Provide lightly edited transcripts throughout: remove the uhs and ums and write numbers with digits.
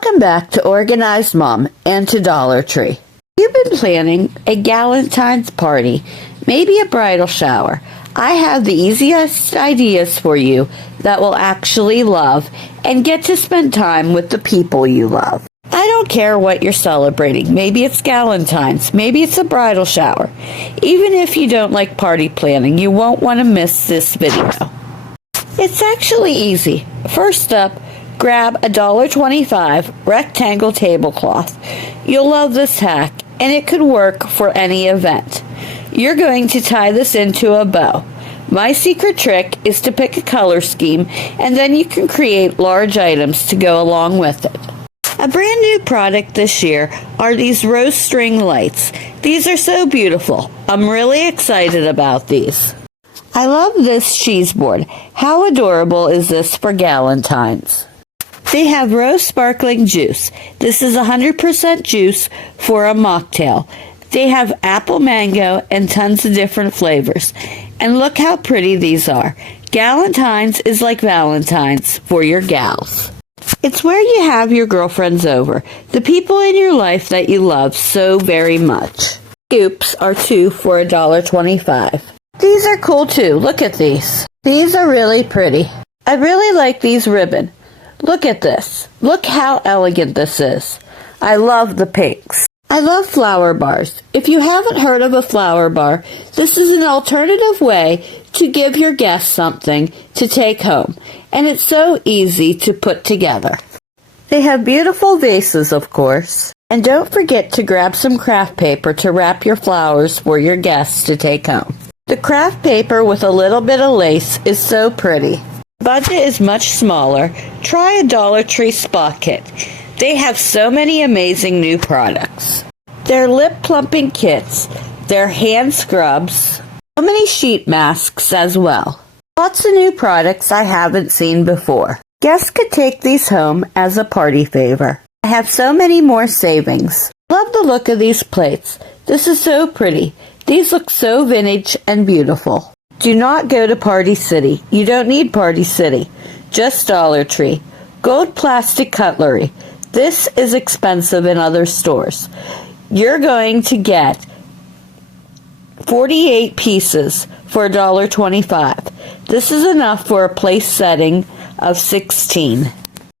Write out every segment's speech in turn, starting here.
Welcome back to Organized Mom and to Dollar Tree. You've been planning a Galentine's party, maybe a bridal shower. I have the easiest ideas for you that will actually love and get to spend time with the people you love. I don't care what you're celebrating. Maybe it's Galentine's, maybe it's a bridal shower. Even if you don't like party planning, you won't want to miss this video. It's actually easy. First up, grab a $1.25 rectangle tablecloth. You'll love this hack, and it could work for any event. You're going to tie this into a bow. My secret trick is to pick a color scheme, and then you can create large items to go along with it. A brand new product this year are these rose string lights. These are so beautiful. I'm really excited about these. I love this cheese board. How adorable is this for Galentine's? They have rose sparkling juice. This is 100% juice for a mocktail. They have apple mango and tons of different flavors. And look how pretty these are. Galentine's is like Valentine's for your gals. It's where you have your girlfriends over, the people in your life that you love so very much. Scoops are 2 for $1.25. These are cool too. Look at these. These are really pretty. I really like these ribbon. Look at this. Look how elegant this is. I love the pinks. I love flower bars. If you haven't heard of a flower bar, this is an alternative way to give your guests something to take home. And it's so easy to put together. They have beautiful vases, of course. And don't forget to grab some craft paper to wrap your flowers for your guests to take home. The craft paper with a little bit of lace is so pretty. Budget is much smaller. Try a Dollar Tree Spa Kit. They have so many amazing new products. Their lip plumping kits, their hand scrubs, so many sheet masks as well. Lots of new products I haven't seen before. Guests could take these home as a party favor. I have so many more savings. Love the look of these plates. This is so pretty. These look so vintage and beautiful. Do not go to Party City. You don't need Party City. Just Dollar Tree. Gold plastic cutlery. This is expensive in other stores. You're going to get 48 pieces for $1.25. This is enough for a place setting of 16.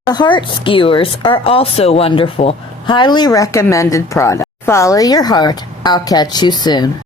The heart skewers are also wonderful. Highly recommended product. Follow your heart. I'll catch you soon.